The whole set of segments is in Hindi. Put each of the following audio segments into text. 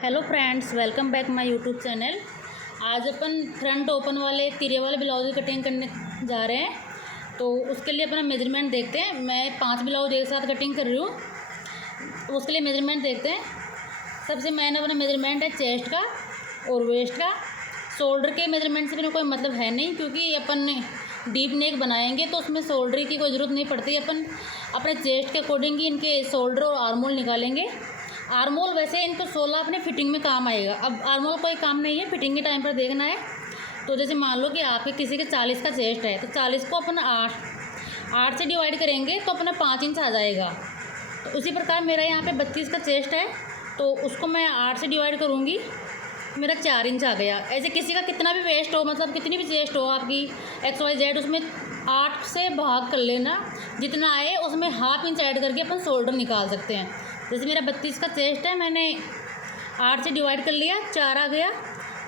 Hello friends, welcome back my YouTube channel. आज अपन फ्रंट ओपन वाले तिरे वाले ब्लाउज की कटिंग करने जा रहे हैं। तो उसके लिए अपना मेजरमेंट देखते हैं। मैं 5 ब्लाउज एक साथ कटिंग कर रही हूँ, तो उसके लिए मेजरमेंट देखते हैं। सबसे मेन अपना मेजरमेंट है चेस्ट का और वेस्ट का। शोल्डर के मेजरमेंट से भी कोई मतलब है नहीं, क्योंकि अपन डीप नेक बनाएंगे तो उसमें शोल्डर की कोई ज़रूरत नहीं पड़ती। अपन अपने चेस्ट के अकॉर्डिंग ही इनके शोल्डर और आर्मोल निकालेंगे। आर्मोल वैसे इनको 16 अपने फिटिंग में काम आएगा। अब आर्मोल कोई काम नहीं है, फिटिंग के टाइम पर देखना है। तो जैसे मान लो कि आपके किसी के 40 का चेस्ट है, तो 40 को अपन 8 से डिवाइड करेंगे तो अपना 5 इंच आ जाएगा। तो उसी प्रकार मेरा यहाँ पे 32 का चेस्ट है, तो उसको मैं 8 से डिवाइड करूँगी, मेरा 4 इंच आ गया। ऐसे किसी का कितना भी वेस्ट हो, मतलब कितनी भी चेस्ट हो आपकी XYZ, उसमें 8 से भाग कर लेना, जितना आए उसमें हाफ इंच ऐड करके अपन शोल्डर निकाल सकते हैं। जैसे मेरा 32 का चेस्ट है, मैंने 8 से डिवाइड कर लिया, 4 आ गया।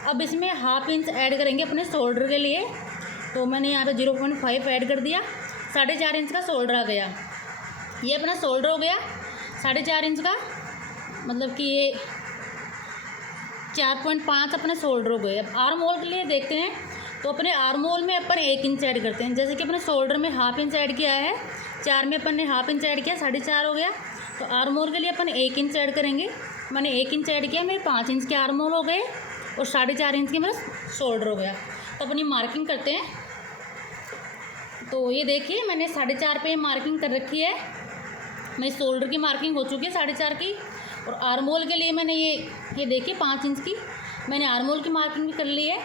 अब इसमें हाफ इंच ऐड करेंगे अपने शोल्डर के लिए। तो मैंने यहाँ पे 0.5 ऐड कर दिया, 4.5 इंच का शोल्डर आ गया। ये अपना शोल्डर हो गया 4.5 इंच का, मतलब कि ये 4.5 अपने शोल्डर हो गए। अब आर्म होल के लिए देखते हैं। तो अपने आर्म होल में अपन 1 इंच ऐड करते हैं। जैसे कि अपने शोल्डर में हाफ इंच ऐड किया है, 4 में अपन ने हाफ इंच ऐड किया, 4.5 हो गया। तो आर्म होल के लिए अपन 1 इंच ऐड करेंगे। मैंने 1 इंच ऐड किया, मेरे 5 इंच के आर्म होल हो गए और 4.5 इंच के मेरा शोल्डर हो गया। तो अपनी मार्किंग करते हैं। तो ये देखिए, मैंने 4.5 पे मार्किंग कर रखी है। मेरी शोल्डर की मार्किंग हो चुकी है 4.5 की। और आर्म होल के लिए मैंने ये देखिए 5 इंच की मैंने आर्म होल की मार्किंग भी कर ली है।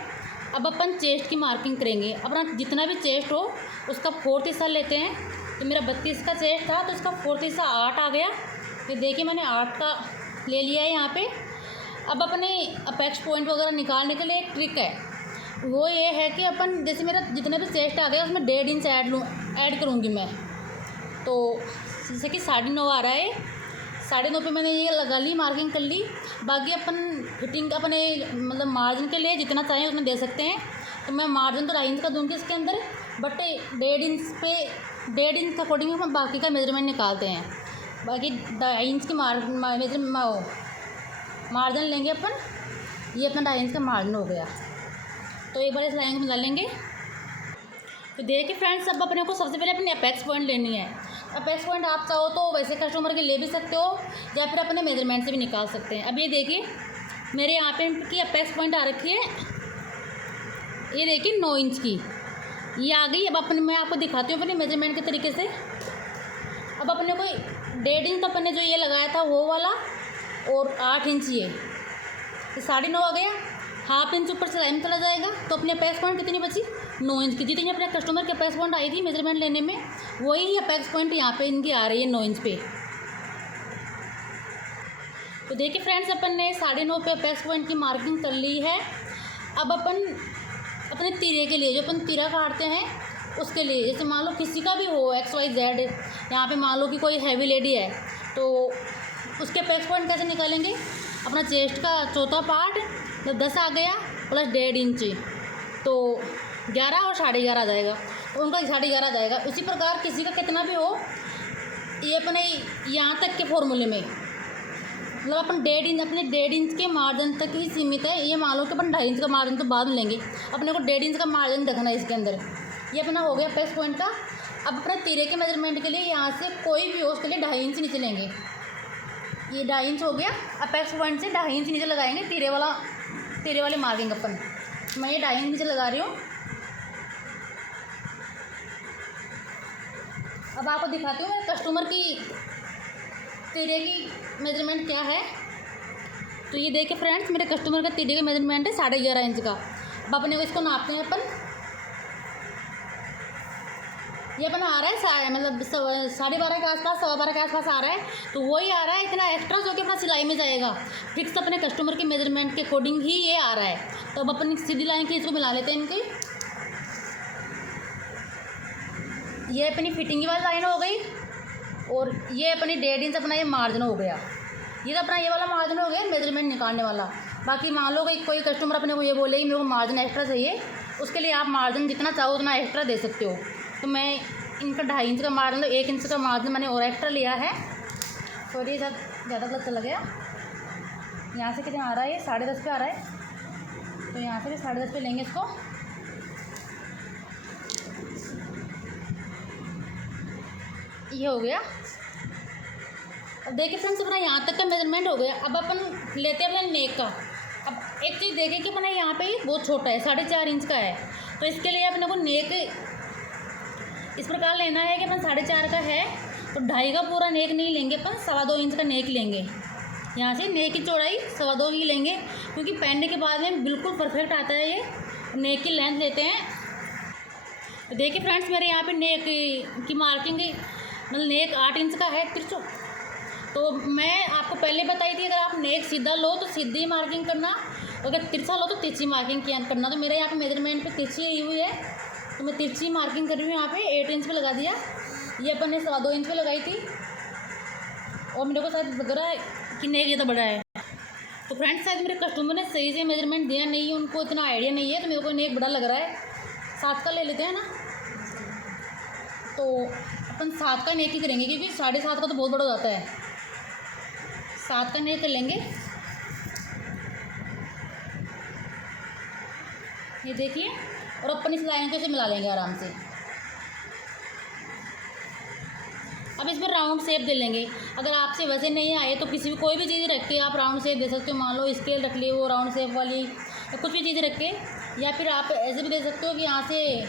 अब अपन चेस्ट की मार्किंग करेंगे। अपना जितना भी चेस्ट हो उसका 4th हिस्सा लेते हैं। तो मेरा 32 का चेस्ट था, तो इसका 4th हिस्सा 8 आ गया। ये देखिए मैंने 8 का ले लिया है यहाँ पे। अब अपने अपेक्स पॉइंट वगैरह निकालने के लिए एक ट्रिक है, वो ये है कि अपन जैसे मेरा जितना भी चेस्ट आ गया उसमें 1.5 इंच ऐड करूँगी मैं। तो जैसे कि 9.5 आ रहा है, 9.5 पे मैंने ये लगा ली, मार्किंग कर ली। बाकी अपन फिटिंग अपने मतलब मार्जिन के लिए जितना चाहिए उतना दे सकते हैं। तो मैं मार्जिन तो 2.5 इंच का दूँगी इसके अंदर, बट 1.5 इंच पे 1.5 इंच के अकॉर्डिंग हम बाकी का मेजरमेंट निकालते हैं। बाकी 2.5 इंच की मार्जिन लेंगे अपन। ये अपना 2.5 इंच का मार्जिन हो गया। तो एक बार इस लाइन को मिला लेंगे। तो देखिए फ्रेंड्स, अब अपने को सबसे पहले अपनी अपेक्स पॉइंट लेनी है। अपेक्स पॉइंट आप चाहो तो वैसे कस्टमर के ले भी सकते हो, या फिर अपने मेजरमेंट से भी निकाल सकते हैं। अब ये देखिए मेरे यहाँ पे की अपेक्स पॉइंट आ रखी है, ये देखिए 9 इंच की ये आ गई। अब अपने मैं आपको दिखाती हूँ अपने मेजरमेंट के तरीके से। अब अपने को 1.5 इंच तो अपने ने जो ये लगाया था वो वाला, और 8 इंच ये 9.5 आ गया। हाफ इंच ऊपर सिलाई में चला जाएगा। तो अपने अपेक्स पॉइंट कितनी बची? 9 इंच की। जितनी अपने कस्टमर के अपेक्स पॉइंट आई थी मेजरमेंट लेने में, वही अपेक्स पॉइंट यहाँ पे इनकी आ रही है 9 इंच पे। तो देखिए फ्रेंड्स, अपन ने 9.5 पे अपेक्स पॉइंट की मार्किंग कर ली है। अब अपन अपने तिरे के लिए, जो अपन तिरा काटते हैं उसके लिए, जैसे मान लो किसी का भी हो XYZ, यहाँ पे मान लो कि कोई हैवी लेडी है, तो उसके अपेक्स पॉइंट कैसे निकालेंगे? अपना चेस्ट का चौथा पार्ट जब 10 आ गया प्लस 1.5 इंच, तो 11 और 11.5 आ जाएगा। तो उनका 11.5 आ जाएगा। उसी प्रकार किसी का कितना भी हो, ये अपने यहाँ तक के फॉर्मूले में, मतलब अपन 1.5 इंच, अपने 1.5 इंच के मार्जिन तक ही सीमित है। ये मान लो कि अपन 2.5 इंच का मार्जिन तो बाद में लेंगे, अपने को 1.5 इंच का मार्जिन रखना है इसके अंदर। ये अपना हो गया अपेक्स पॉइंट का। अब अपने तिरे के मेजरमेंट के लिए यहाँ से कोई भी हो उसके लिए 2.5 इंच नीचे लेंगे। ये 2.5 इंच हो गया। अपेक्स पॉइंट से 2.5 इंच नीचे लगाएंगे तिरे वाली मार्किंग अपन। मैं ये 2.5 इंच नीचे लगा रही हूँ। अब आपको दिखाती हूँ मेरे कस्टमर की तिरे की मेजरमेंट क्या है। तो ये देखिए फ्रेंड्स, मेरे कस्टमर का तिरे का मेजरमेंट है 11.5 इंच का। अब अपने को इसको नापते हैं अपन। ये अपना आ रहा है मतलब 12.5 के आसपास, 12.15 के आसपास आ रहा है। तो वही आ रहा है, इतना एक्स्ट्रा जो कि अपना सिलाई में जाएगा। फिक्स अपने कस्टमर के मेजरमेंट के अकॉर्डिंग ही ये आ रहा है। तो अब अपन सीधी लाइन की इसको मिला लेते हैं इनकी। ये अपनी फिटिंग वाली लाइन हो गई, और ये अपनी 1.5 इंच अपना ये मार्जिन हो गया। ये तो अपना ये वाला मार्जिन हो गया मेजरमेंट निकालने वाला। बाकी मान लो कि कोई कस्टमर अपने को ये बोले कि मेरे को मार्जिन एक्स्ट्रा चाहिए, उसके लिए आप मार्जिन जितना चाहो उतना एक्स्ट्रा दे सकते हो। तो मैं इनका 2.5 इंच का मार्जिन, 1 इंच का मार्जिन मैंने और एक्स्ट्रा लिया है। सॉरी, ज़्यादा गलत चला गया। यहाँ से कितना आ रहा है, ये 10.5 पे आ रहा है, तो यहाँ से भी 10.5 पे लेंगे इसको। ये हो गया। अब देखिए फ्रेंड्स, अपना यहाँ तक का मेजरमेंट हो गया। अब अपन लेते हैं अपने नेक का। अब एक चीज़ देखें कि अपना यहाँ पे बहुत छोटा है, 4.5 इंच का है, तो इसके लिए अपने को नेक इस प्रकार लेना है कि अपन 4.5 का है तो 2.5 का पूरा नेक नहीं लेंगे, अपन 2.25 इंच का नेक लेंगे। यहाँ से नेक की चौड़ाई 2.25 की लेंगे, क्योंकि पहनने के बाद में बिल्कुल परफेक्ट आता है। ये नेक की लेंथ लेते हैं। तो देखिए फ्रेंड्स, मेरे यहाँ पे नेक की मार्किंग मतलब नेक 8 इंच का है तिरछा। तो मैं आपको पहले बताई थी, अगर आप नेक सीधा लो तो सीधी मार्किंग करना, अगर तिरछा लो तो तिरछी मार्किंग किया करना। तो मेरे यहाँ पे मेजरमेंट पे तिरछी आई हुई है, तो मैं तिरछी मार्किंग कर रही हूँ। यहाँ पे 8 इंच पे लगा दिया। ये अपन ने 2.25 इंच पे लगाई थी, और मेरे को शायद लग रहा है कि नेक ज़्यादा बड़ा है। तो फ्रेंड्स, शायद मेरे कस्टमर ने सही से मेजरमेंट दिया नहीं है, उनको इतना आइडिया नहीं है, तो मेरे को नेक बड़ा लग रहा है। 7 का ले लेते हैं ना, तो अपन 7 का नेक ही करेंगे, क्योंकि 7.5 का तो बहुत बड़ा हो जाता है। 7 का नेक कर लेंगे। ये देखिए, और अपन इस लाइन को से मिला लेंगे आराम से। अब इसमें राउंड शेप दे लेंगे। अगर आपसे वैसे नहीं आए तो किसी भी कोई भी चीज़ रख के आप राउंड शेप दे सकते हो। मान लो स्केल रख ली वो राउंड शेप वाली, या कुछ भी चीज़ रख के, या फिर आप ऐसे भी दे सकते हो कि यहाँ से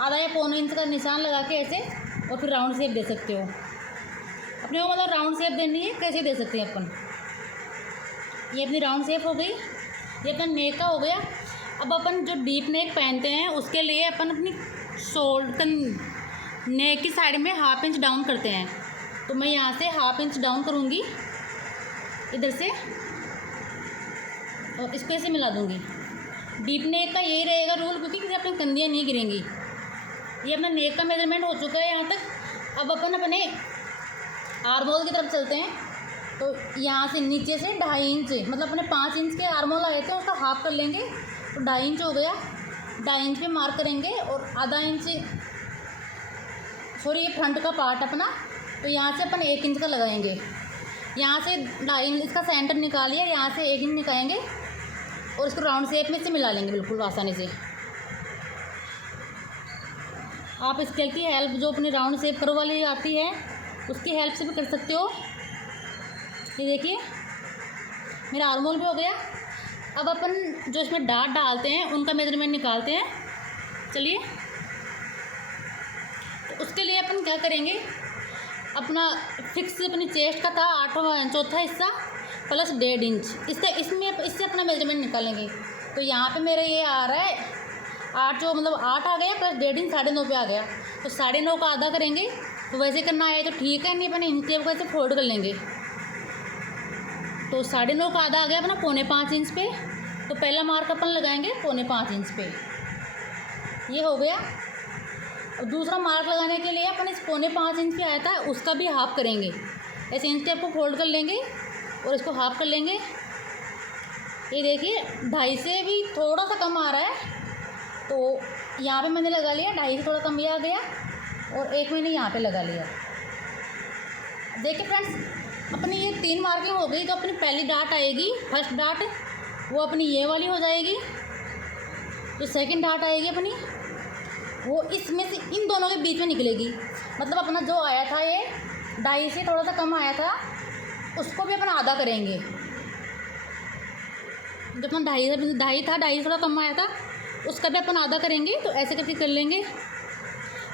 आधा या 1.25 इंच का निशान लगा के ऐसे, और फिर राउंड शेप दे सकते हो। अपने को मतलब राउंड शेप देनी है, कैसे दे सकते हैं अपन। ये अपनी राउंड शेप हो गई। ये अपना नेक का हो गया। अब अपन जो डीप नेक पहनते हैं उसके लिए अपन अपनी शोल्डर नेक की साइड में 1/2 इंच डाउन करते हैं। तो मैं यहाँ से 1/2 इंच डाउन करूँगी इधर से, और इसको ऐसे मिला दूँगी। डीप नेक का यही रहेगा रूल, क्योंकि किसी अपनी कंधियाँ नहीं गिरेंगी। ये अपना नेक का मेजरमेंट हो चुका है यहाँ तक। अब अपन अपने आर्म होल की तरफ चलते हैं। तो यहाँ से नीचे से 2.5 इंच, मतलब अपने 5 इंच के आर्म होल आए थे, उसका हाफ कर लेंगे, तो 2.5 इंच हो गया। 2.5 इंच पे मार्क करेंगे, और आधा इंच, सॉरी ये फ्रंट का पार्ट अपना, तो यहाँ से अपन 1 इंच का लगाएंगे। यहाँ से 2.5 इंच इसका सेंटर निकालिए, यहाँ से 1 इंच निकालेंगे, और इसको राउंड शेप में से मिला लेंगे बिल्कुल आसानी से। आप स्केल की हेल्प जो अपनी राउंड शेप करो वाली आती है उसकी हेल्प से भी कर सकते हो। ये देखिए, मेरा आर्म होल भी हो गया। अब अपन जो इसमें डाट डालते हैं उनका मेजरमेंट निकालते हैं। चलिए, तो उसके लिए अपन क्या करेंगे, अपना फिक्स अपनी चेस्ट का था 8वां चौथा हिस्सा प्लस 1.5 इंच, इससे अपना मेजरमेंट निकालेंगे। तो यहाँ पे मेरा ये आ रहा है 8, जो मतलब 8 आ गया, प्लस 1.5 इंच 9.5 पे आ गया। तो 9.5 का आधा करेंगे। तो वैसे करना है तो ठीक है, नहीं अपन इंच टेप को ऐसे फोल्ड कर लेंगे। तो 9.5 का आधा आ गया अपना 4.25 इंच पे। तो पहला मार्क अपन लगाएंगे 4.25 इंच पे, ये हो गया। और दूसरा मार्क लगाने के लिए अपन इस 4.25 इंच पे आया था उसका भी हाफ करेंगे। ऐसे इंच टेप को फोल्ड कर लेंगे और इसको हाफ कर लेंगे। ये देखिए 2.5 से भी थोड़ा सा कम आ रहा है, तो यहाँ पे मैंने लगा लिया। 2.5 से थोड़ा कम ये आ गया, और 1 मैंने यहाँ पे लगा लिया। देखिए फ्रेंड्स, अपनी ये 3 मार्किंग हो गई। तो अपनी पहली डाट आएगी, फर्स्ट डाट, वो अपनी ये वाली हो जाएगी। जो सेकंड डाट आएगी अपनी, वो इसमें से इन दोनों के बीच में निकलेगी। मतलब अपना जो आया था ये 2.5 से थोड़ा सा कम आया था, उसको भी अपन आधा करेंगे। जब अपन 2.5 था, 2.5 थोड़ा कम आया था, उसका भी अपन आधा करेंगे। तो ऐसे करके कर लेंगे।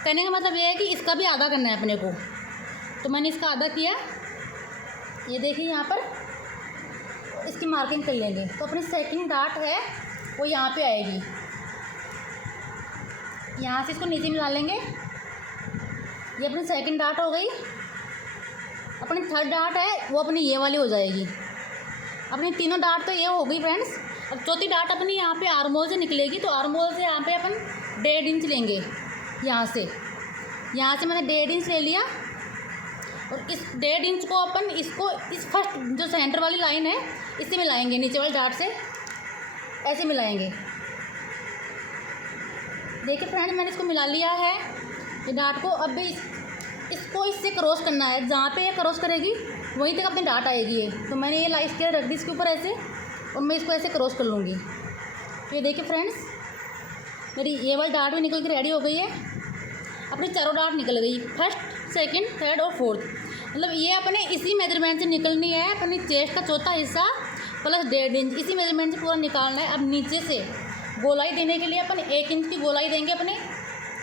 कहने का मतलब ये है कि इसका भी आधा करना है अपने को। तो मैंने इसका आधा किया। ये देखिए यहाँ पर इसकी मार्किंग कर लेंगे। तो अपनी सेकंड डाट है वो यहाँ पे आएगी। यहाँ से इसको नीचे मिला लेंगे। ये अपनी सेकंड डाट हो गई। अपनी थर्ड डाट है वो अपनी ये वाली हो जाएगी। अपनी तीनों डाट तो ये हो गई फ्रेंड्स। अब चौथी डाट अपनी यहाँ पे आर्म होल से निकलेगी। तो आर्म होल से यहाँ पे अपन 1.5 इंच लेंगे। यहाँ से मैंने 1.5 इंच ले लिया, और इस 1.5 इंच को अपन इसको इस फर्स्ट जो सेंटर वाली लाइन है इससे मिलाएंगे, नीचे वाली डाट से ऐसे मिलाएंगे। देखिए फ्रेंड, मैंने इसको मिला लिया है ये डाट को। अब भी इसको इससे क्रॉस करना है। जहाँ पे ये क्रॉस करेगी वहीं तक अपनी डाट आएगी ये। तो मैंने ये लाइफ केयर रख दी इसके ऊपर ऐसे, और मैं इसको ऐसे क्रॉस कर लूँगी। तो ये देखिए फ्रेंड्स, मेरी ये वाली डाट भी निकल के रेडी हो गई है। अपनी चारों डाट निकल गई, फर्स्ट, सेकंड, थर्ड और फोर्थ। मतलब ये अपने इसी मेजरमेंट से निकलनी है। अपनी चेस्ट का चौथा हिस्सा प्लस 1.5 इंच इसी मेजरमेंट से पूरा निकालना है। अब नीचे से गोलाई देने के लिए अपन 1 इंच की गोलाई देंगे अपने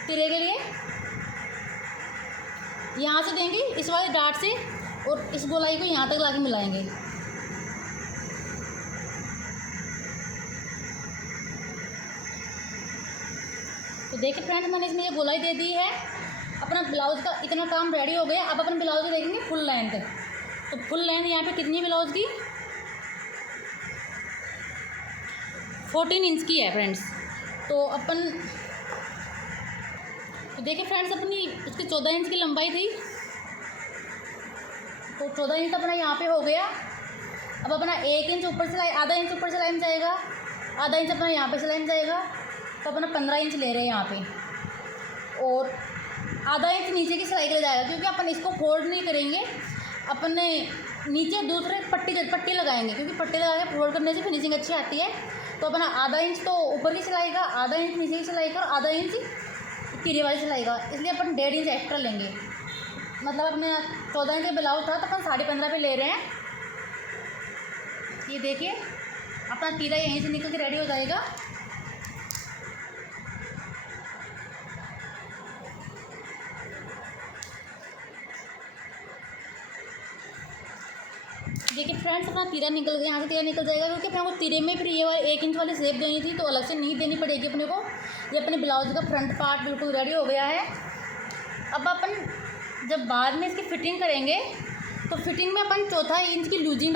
तिरे के लिए। यहाँ से देंगे इस वाले डाट से, और इस गोलाई को यहाँ तक लाके मिलाएंगे। तो देखिए फ्रेंड्स, मैंने इसमें ये गोलाई दे दी है। अपना ब्लाउज का इतना काम रेडी हो गया। अब अपन ब्लाउज की देखेंगे फुल लेंथ। तो फुल लेंथ यहाँ पे कितनी ब्लाउज की 14 इंच की है फ्रेंड्स। तो अपन तो देखिए फ्रेंड्स, अपनी उसकी 14 इंच की लंबाई थी, तो 14 इंच अपना यहाँ पे हो गया। अब अपना 1 इंच ऊपर सिलाई, आधा इंच ऊपर सिलाई में जाएगा, आधा इंच अपना यहाँ पे सिलाई में जाएगा। तो अपना 15 इंच ले रहे हैं यहाँ पे, और आधा इंच नीचे की सिलाई के लिए जाएगा, क्योंकि अपन इसको फोल्ड नहीं करेंगे। अपन ने नीचे दूसरे पट्टी लगाएंगे, क्योंकि पट्टी लगा के फोल्ड करने से फिनिशिंग अच्छी आती है। तो अपना आधा इंच तो ऊपर की सिलाई का, आधा इंच नीचे की सिलाई का, और आधा इंच तिरे वाली सिलाई का, इसलिए अपन 1.5 इंच एक्स्ट्रा लेंगे। मतलब अपने 14 इंच का ब्लाउज था तो अपन 15.5 पे ले रहे हैं। ये देखिए, अपना तीरा यहीं से निकल के रेडी हो जाएगा। देखिए फ्रेंड्स, अपना तीरा निकल गया, यहाँ से तीरा निकल जाएगा, क्योंकि अपने को तीरे में फिर ये वाली 1 इंच वाली शेप देनी थी, तो अलग से नहीं देनी पड़ेगी अपने को। ये अपने ब्लाउज का फ्रंट पार्ट बिल्कुल रेडी हो गया है। अब अपन जब बाद में इसकी फिटिंग करेंगे, तो फिटिंग में अपन 1/4 इंच की लूजिंग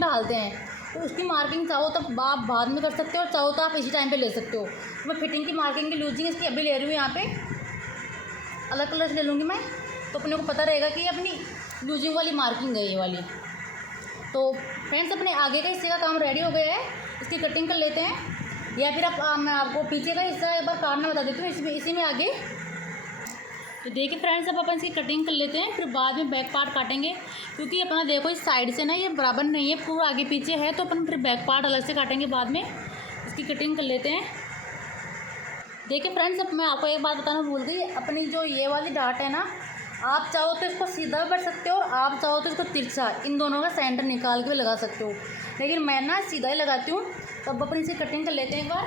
डालते हैं। तो उसकी मार्किंग चाहो तो आप बाद में कर सकते हो, और चाहो तो आप इसी टाइम पे ले सकते हो। तो मैं फिटिंग की मार्किंग की लूजिंग इसकी अभी ले रही हूँ। यहाँ पे अलग कलर से ले लूँगी मैं, तो अपने को पता रहेगा कि अपनी लूजिंग वाली मार्किंग है ये वाली। तो फ्रेंड्स, अपने आगे का हिस्से का काम रेडी हो गया है। इसकी कटिंग कर लेते हैं, या फिर मैं आपको पीछे का हिस्सा एक बार काटना बता देती हूँ इसी में आगे। तो देखिए फ्रेंड्स, अब अपन इसकी कटिंग कर लेते हैं, फिर बाद में बैक पार्ट काटेंगे। क्योंकि अपना देखो इस साइड से ना ये बराबर नहीं है, पूरा आगे पीछे है, तो अपन फिर बैक पार्ट अलग से काटेंगे बाद में। इसकी कटिंग कर लेते हैं। देखिए फ्रेंड्स, अब मैं आपको एक बात बताना भूल गई। अपनी जो ये वाली डाट है ना, आप चाहो तो इसको सीधा भी कर सकते हो, और आप चाहो तो इसको तिरछा, इन दोनों का सेंटर निकाल के भी लगा सकते हो। लेकिन मैं ना सीधा ही लगाती हूँ। तो अब अपन इसे कटिंग कर लेते हैं एक बार।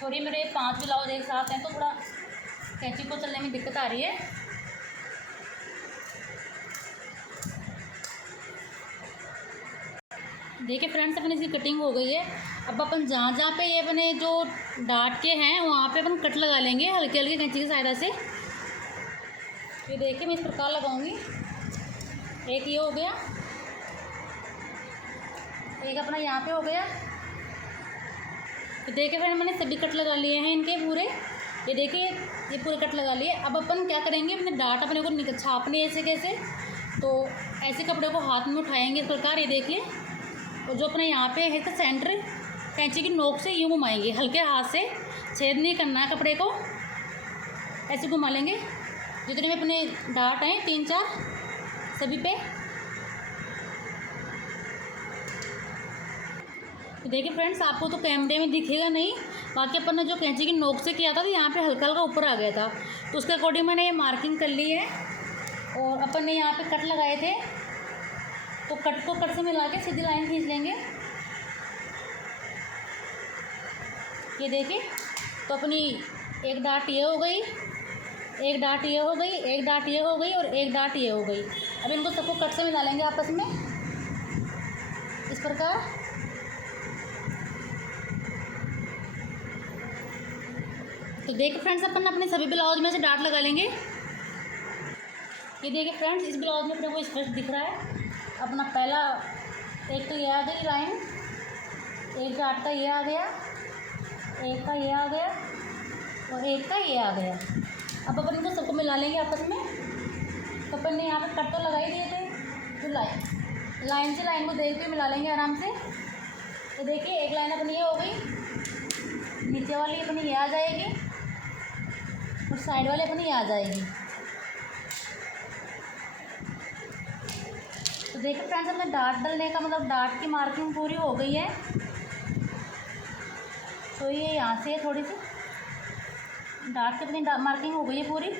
सॉरी, मेरे 5 ब्लाउज एक साथ हैं, तो थोड़ा कैंची को चलने में दिक्कत आ रही है। देखिए फ्रेंड्स, अपनी इसकी कटिंग हो गई है। अब अपन जहाँ पे ये अपने जो डाट के हैं वहाँ पे अपन कट लगा लेंगे हल्के हल्के कैंची की सहायता से। ये देखिए, मैं इस प्रकार लगाऊंगी। एक ये हो गया, एक अपना यहाँ पे हो गया। तो देखिए फ्रेंड, मैंने सभी कट लगा लिए हैं इनके पूरे। ये देखिए, ये पूरे कट लगा लिए। अब अपन क्या करेंगे, अपने डाट अपने को छापने ऐसे कैसे, तो ऐसे कपड़े को हाथ में उठाएंगे इस प्रकार। ये देखिए, और जो अपने यहाँ पे है तो सेंटर कैंची की नोक से यूँ घुमाएंगे, हल्के हाथ से, छेद नहीं करना है कपड़े को, ऐसे घुमा लेंगे। जितने में अपने डाट हैं 3-4 सभी पे। तो देखिए फ्रेंड्स, आपको तो कैमरे में दिखेगा नहीं, बाकी अपन ने जो कैंची की नोक से किया था तो यहाँ पे हल्का हल्का ऊपर आ गया था, तो उसके अकॉर्डिंग मैंने ये मार्किंग कर ली है। और अपन ने यहाँ पे कट लगाए थे, तो कट को कट से मिला के सीधी लाइन खींच लेंगे। ये देखिए, तो अपनी एक डाट ये हो गई, एक डाट ये हो गई, एक डाट ये हो गई, और एक डाट ये हो गई। अब इनको सबको कट से मिला लेंगे आपस में इस प्रकार। तो देखिए फ्रेंड्स, अपन अपने सभी ब्लाउज में से डाट लगा लेंगे। ये देखिए फ्रेंड्स, इस ब्लाउज में अपने को स्पष्ट दिख रहा है अपना पहला, एक तो ये आ गई लाइन, एक डाट का ये आ गया, एक का ये आ गया, और एक का ये आ गया। अब अपन इनको सबको मिला लेंगे आपस में। तो अपन ने यहाँ पे कट तो लगा ही दिए थे, तो लाइन से लाइन को देखते हुए मिला लेंगे आराम से। तो देखिए, एक लाइन अपनी ये हो गई, नीचे वाली अपनी ये आ जाएगी और साइड वाली अपनी ये आ जाएगी। तो देखिए फ्रेंड्स, अपने डार्ट डलने का मतलब डार्ट की मार्किंग पूरी हो गई है। तो ये यहाँ से थोड़ी सी डार्ट की अपनी मार्किंग हो गई है पूरी।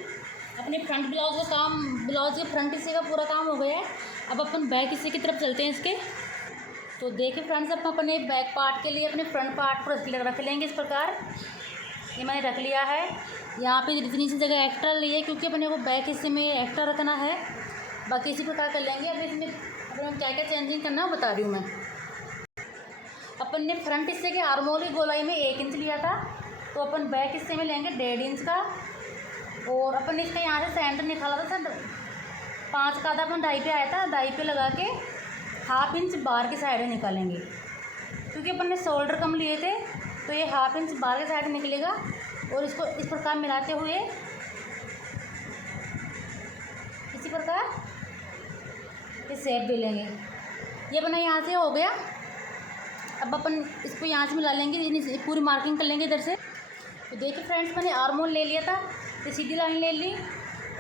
अपने फ्रंट ब्लाउज का काम, ब्लाउज के फ्रंट हिस्से का पूरा काम हो गया है। अब अपन बैक हिस्से की तरफ चलते हैं इसके। तो देखिए फ्रेंड्स, अपन अपने बैक पार्ट के लिए अपने फ्रंट पार्ट पर रख लेंगे इस प्रकार। ये मैंने रख लिया है। यहाँ पे इतनी सी जगह एक्स्ट्रा ली है क्योंकि अपने को बैक हिस्से में एक्स्ट्रा रखना है। बाकी इसी प्रकार कर लेंगे। अब इसमें अपन क्या क्या चेंजिंग करना है बता रही हूँ मैं। अपन ने फ्रंट हिस्से के आर्मोल की गोलाई में 1 इंच लिया था, तो अपन बैक हिस्से में लेंगे 1.5 इंच का। और अपन ने इसका यहाँ से सेंटर निकाला था सर 5 का आधा, अपन 2.5 पे आया था, 2.5 पे लगा के 1/2 इंच बाहर की साइड में निकालेंगे। क्योंकि अपन ने शोल्डर कम लिए थे तो ये 1/2 इंच बाहर की साइड में निकलेगा। और इसको इस प्रकार मिलाते हुए इसी प्रकार ये शेप दे लेंगे। ये अपना यहाँ से हो गया। अब अपन इसको यहाँ से मिला लेंगे, पूरी मार्किंग कर लेंगे इधर से। तो देखिए फ्रेंड्स, मैंने आर्मोल ले लिया था, तो सीधी लाइन ले ली।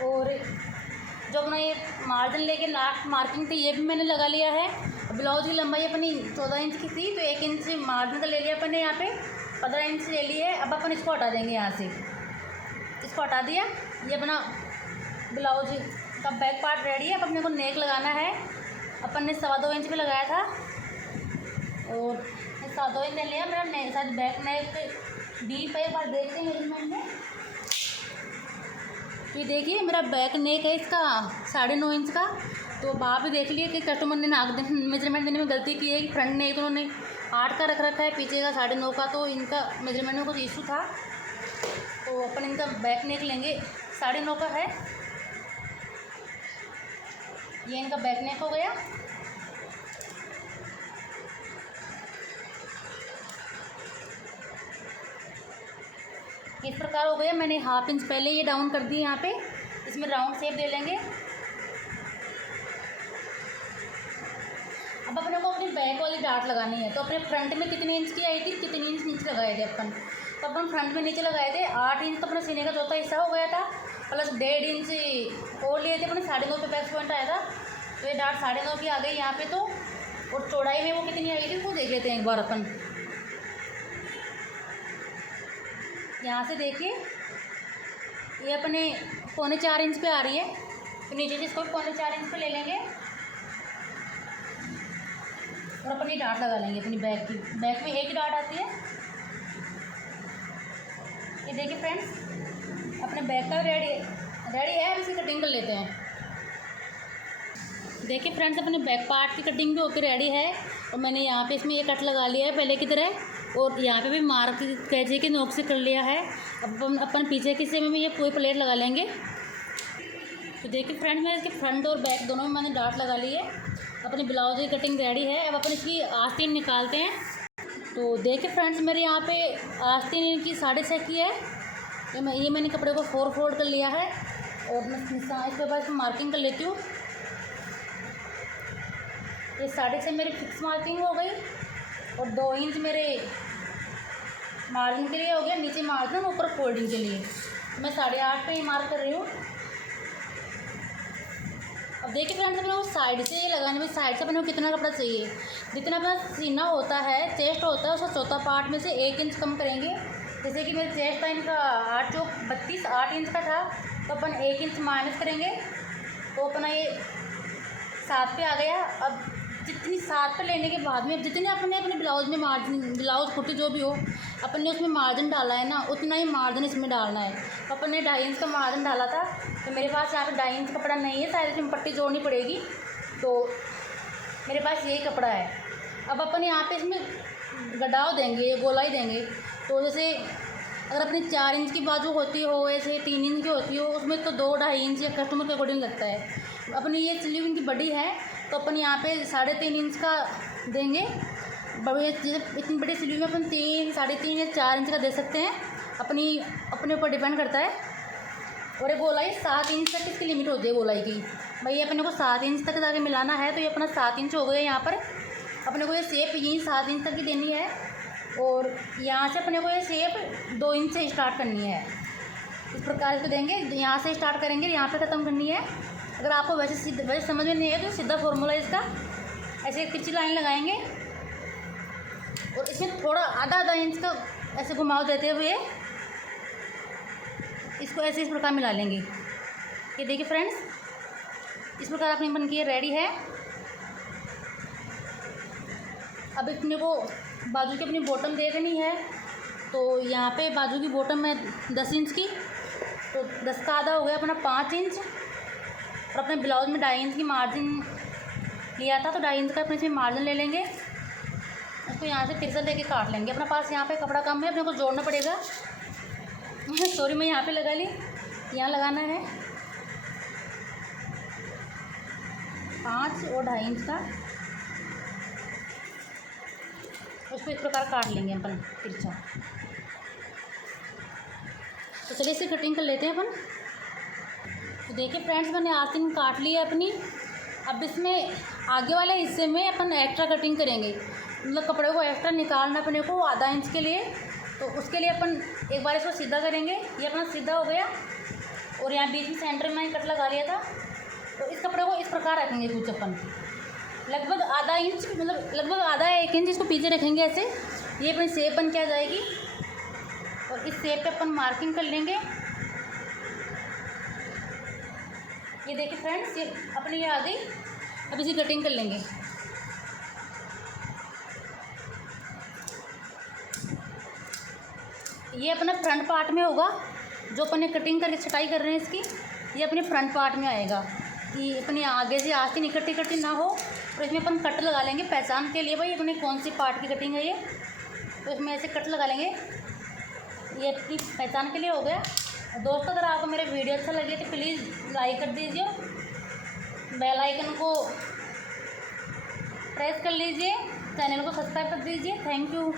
और जो अपना ये मार्जिन लेके लास्ट मार्किंग थी ये भी मैंने लगा लिया है। ब्लाउज की लंबाई अपनी 14 इंच की थी, तो 1 इंच मार्जिन का ले लिया अपन ने, यहाँ पे 15 इंच ले लिए है। अब अपन इसको हटा देंगे यहाँ से, इसको हटा दिया। ये अपना ब्लाउज का बैक पार्ट रेडी है। अब अपने को नेक लगाना है। अपन ने 2.25 इंच पे लगाया था और 2.25 इंच ले लिया। मेरा नेक साथ बैक नेक डी पे एक बार देखते हैं मेजरमेंट में। ये देखिए मेरा बैक नेक है इसका 9.5 इंच का। तो आप भी देख लिए कि कस्टमर ने मेजरमेंट देने में गलती की है कि फ्रंट नेक तो उन्होंने 8 का रख रखा है, पीछे का 9.5 का, तो इनका मेजरमेंट में कुछ इशू था। तो अपन इनका बैक नेक लेंगे 9.5 का है। ये इनका बैक नेक हो गया। इस प्रकार हो गया। मैंने 1/2 इंच पहले ये डाउन कर दी यहाँ पे। इसमें राउंड शेप दे लेंगे। अब अपने को अपनी बैक वाली डार्ट लगानी है। तो अपने फ्रंट में कितने इंच की आई थी, कितने इंच नीचे लगाए थे अपन। तो अपन फ्रंट में नीचे लगाए थे 8 इंच, तो अपने सीने का चौथा हिस्सा हो गया था। प्लस 1.5 इंच और लिए थे अपने 9.5 पे बैक पॉइंट आया था। तो ये डार्ट 9.5 की आ गई यहाँ पे। तो और चौड़ाई में वो कितनी आई थी वो देख लेते हैं एक बार अपन। यहाँ से देखिए ये अपने 3.25 इंच पे आ रही है। तो नीचे से इसको 3.25 इंच पे ले लेंगे और अपनी डार्ट लगा लेंगे अपनी बैक की। बैक में एक ही डार्ट आती है। ये देखिए फ्रेंड्स, अपने बैक का रेडी है। अब इसकी कटिंग कर लेते हैं। देखिए फ्रेंड्स, अपने बैक पार्ट की कटिंग भी होकर रेडी है। और मैंने यहाँ पे इसमें ये कट लगा लिया है पहले की तरह, और यहाँ पे भी मार्क कैंची के नोक से कर लिया है। अब अपन पीछे के हिस्से में भी ये पूरी प्लेट लगा लेंगे। तो देखिए फ्रेंड्स, मैं इसके फ्रंट और बैक दोनों में मैंने डार्ट लगा ली है। अपनी ब्लाउज की कटिंग रेडी है। अब अपन इसकी आस्तीन निकालते हैं। तो देखिए फ्रेंड्स, मेरे यहाँ पे आस्तीन इनकी 6.5 की है। ये मैंने कपड़े को 4 फोल्ड कर लिया है। और मैं इसके बाद मार्किंग कर लेती हूँ। ये 6.5 मेरी फिक्स मार्किंग हो गई। और 2 इंच मेरे मार्जिन के लिए हो गया, नीचे मार्जिन ऊपर फोल्डिंग के लिए। मैं 8.5 पे ही मार्क कर रही हूँ। अब देखिए फ्रेंड्स, अपने को साइड से लगाने में, साइड से अपने को कितना कपड़ा चाहिए। जितना अपना सीना होता है, चेस्ट होता है, उसका चौथा पार्ट में से 1 इंच कम करेंगे। जैसे कि मेरे चेस्ट लाइन का 8 चौक 32 8 इंच का था, तो अपन 1 इंच माइनस करेंगे। तो अपना ये 7 पे आ गया। अब जितनी 7 पे लेने के बाद में, अब जितने अपने अपने ब्लाउज में मार्जिन, ब्लाउज कुर्ती जो भी हो, अपन ने उसमें मार्जिन डाला है ना, उतना ही मार्जिन इसमें डालना है। तो अपन ने 2.5 इंच का मार्जिन डाला था। तो मेरे पास यहाँ पे 2.5 इंच कपड़ा नहीं है, शायद इसमें पट्टी जोड़नी पड़ेगी। तो मेरे पास यही कपड़ा है। अब अपन यहाँ पे इसमें गड्ढाव देंगे, गोलाई देंगे। तो जैसे अगर अपनी 4 इंच की बाजू होती हो, ऐसे 3 इंच की होती हो, उसमें तो 2-2.5 इंच या कस्टमर के अकॉर्डिंग लगता है। अपनी ये स्लीव इनकी बड़ी है, तो अपन यहाँ पे 3.5 इंच का देंगे। इतनी बड़ी स्लीव में अपन 3, 3.5 या 4 इंच का दे सकते हैं। अपने ऊपर डिपेंड करता है। और ये गोलाई 7 इंच तक इसकी लिमिट होती है गोलाई की। भाई अपने को 7 इंच तक जाके मिलाना है। तो ये अपना 7 इंच हो गया। यहाँ पर अपने को ये शेप यहीं 7 इंच तक की देनी है। और यहाँ से अपने को ये शेप 2 इंच से स्टार्ट करनी है। इस प्रकार से देंगे, यहाँ से स्टार्ट करेंगे, यहाँ पे ख़त्म करनी है। अगर आपको वैसे समझ में नहीं है तो सीधा फॉर्मूला इसका, ऐसे एक तिरछी लाइन लगाएंगे और इसमें थोड़ा आधा इंच का ऐसे घुमाव देते हुए इसको ऐसे इस प्रकार मिला लेंगे। ये देखिए फ्रेंड्स, इस प्रकार अपनी बन के रेडी है। अब अपने को बाजू की अपनी बॉटम देखनी है, तो यहाँ पे बाजू की बॉटम है 10 इंच की, तो 10 का आधा हो गया अपना 5 इंच। और अपने ब्लाउज में 2.5 इंच की मार्जिन लिया था, तो 2.5 इंच का अपने इसमें मार्जिन ले लेंगे। उसको यहाँ से तिरछा लेके काट लेंगे। अपने पास यहाँ पे कपड़ा कम है, अपने को जोड़ना पड़ेगा। सॉरी, मैं यहाँ पे लगा ली, यहाँ लगाना है 5 और 2.5 इंच का। उसको इस प्रकार काट लेंगे अपन तिरछा। तो चलिए इसे कटिंग कर लेते हैं अपन। तो देखिए फ्रेंड्स, मैंने आस्तीन काट ली है अपनी। अब इसमें आगे वाले हिस्से में अपन एक्स्ट्रा कटिंग करेंगे, मतलब कपड़े को एक्स्ट्रा निकालना अपने को आधा इंच के लिए। तो उसके लिए अपन एक बार इसको सीधा करेंगे। ये अपना सीधा हो गया और यहाँ बीच में सेंटर में मैंने कट लगा लिया था। तो इस कपड़े को इस प्रकार रखेंगे कुछ अपन, लगभग आधा इंच, मतलब लगभग आधा 1 इंच इसको पीछे रखेंगे ऐसे। ये अपनी शेप बन के आ जाएगी और इस शेप पे अपन मार्किंग कर लेंगे। ये देखिए फ्रेंड्स, ये अपनी ये आ गई। अब इसी कटिंग कर लेंगे। ये अपना फ्रंट पार्ट में होगा, जो अपन ने कटिंग करके छटाई कर रहे हैं इसकी, ये अपने फ्रंट पार्ट में आएगा कि अपनी आगे से आस्तीन इकट्ठी ना हो। और इसमें अपन कट लगा लेंगे पहचान के लिए, भाई अपने कौन सी पार्ट की कटिंग है ये। तो इसमें ऐसे कट लगा लेंगे, ये अपनी पहचान के लिए हो गया। दोस्तों, अगर आपको मेरे वीडियो अच्छा लगे तो प्लीज़ लाइक कर दीजिए, बेल आइकन को प्रेस कर लीजिए, चैनल को सब्सक्राइब कर दीजिए। Thank you.